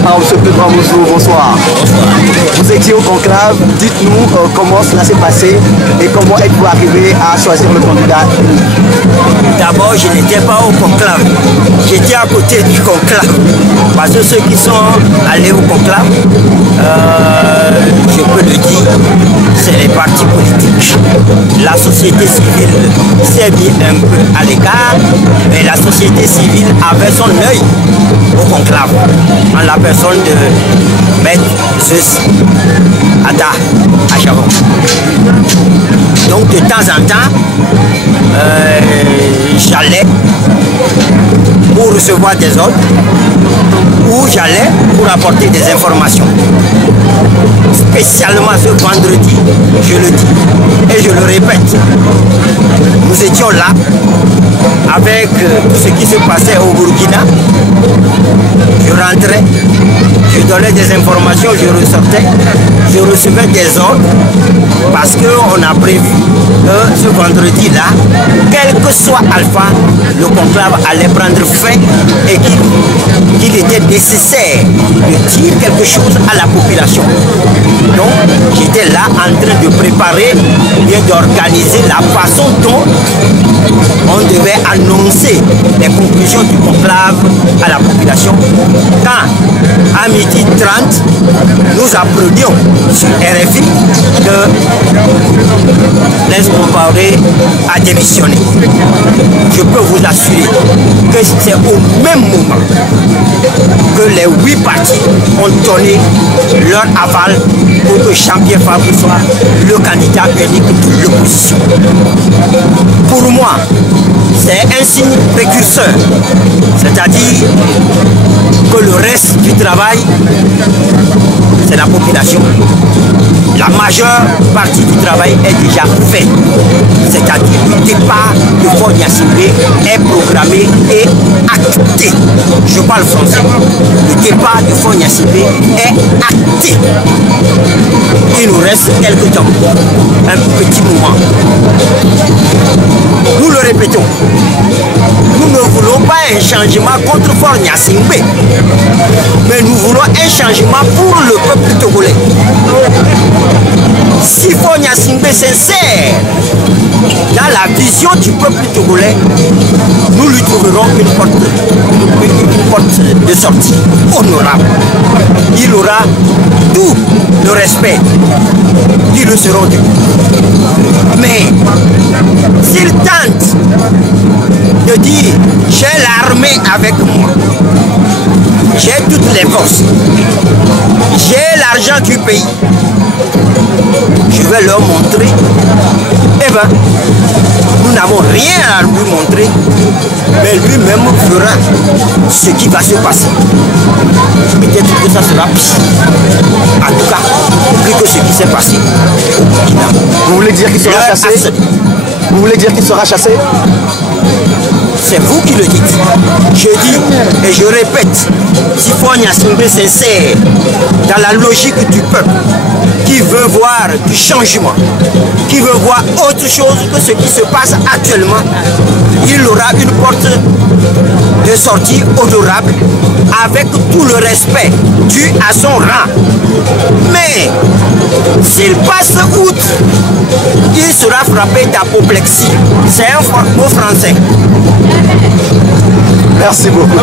Monsieur Pedro Amouzou, bonsoir. Vous étiez au conclave, dites-nous comment cela s'est passé et comment êtes-vous arrivé à choisir le candidat. D'abord, je n'étais pas au conclave, j'étais à côté du conclave. Parce que ceux qui sont allés au conclave, je peux le dire, c'est les partis politiques. La société civile s'est mis un peu à l'écart, mais la société civile avait son œil au conclave, en la personne de Maître Zeus Ada Achavon. Donc de temps en temps, j'allais pour recevoir des ordres ou j'allais pour apporter des informations. Spécialement ce vendredi, je le dis et je le répète, nous étions là avec tout ce qui se passait au Burkina. Je rentrais, je donnais des informations, je ressortais, je recevais des ordres parce qu'on a prévu que ce vendredi-là, quel que soit Alpha, le conclave allait prendre fin et qu'il était nécessaire de dire quelque chose à la population. Donc, j'étais là en train de préparer, bien d'organiser la façon dont on devait annoncer les conclusions du conclave à la population. Quand, à midi 30, nous applaudions sur RFI que Blaise Compaoré a démissionné. Je peux vous assurer que c'est au même moment que les 8 partis ont donné leur aval pour que Jean-Pierre Fabre soit le candidat unique de l'opposition. Pour moi, c'est un signe précurseur, c'est-à-dire que le reste du travail, c'est la population. La majeure partie du travail est déjà faite, c'est-à-dire le départ de Faure Gnassingbé est programmé et acté. Je parle français. Le départ de Faure Gnassingbé est acté. Il nous reste quelques temps, un petit moment. Nous le répétons, nous ne voulons pas un changement contre Faure Gnassingbé, mais nous voulons un changement pour le peuple togolais. Si Faure Gnassingbé s'insère dans la vision du peuple togolais, nous lui trouverons une porte de sortie honorable. Il aura tout le respect qui le seront dû. Mais s'il tente de dire j'ai l'armée avec moi, j'ai toutes les forces, j'ai l'argent du pays, je vais leur montrer, eh bien, nous n'avons rien à lui montrer, mais lui-même fera ce qui va se passer. Peut-être que ça sera pire. En tout cas, plus que ce qui s'est passé au Burkina. Vous voulez dire qu'il sera chassé? Vous voulez dire qu'il sera chassé? C'est vous qui le dites. Je dis et je répète, si Faure Gnassingbé s'insère dans la logique du peuple, qui veut voir du changement, qui veut voir autre chose que ce qui se passe actuellement, il aura une porte de sortie honorable avec tout le respect dû à son rang. Mais s'il passe outre, il sera frappé d'apoplexie. C'est un mot français. Merci beaucoup.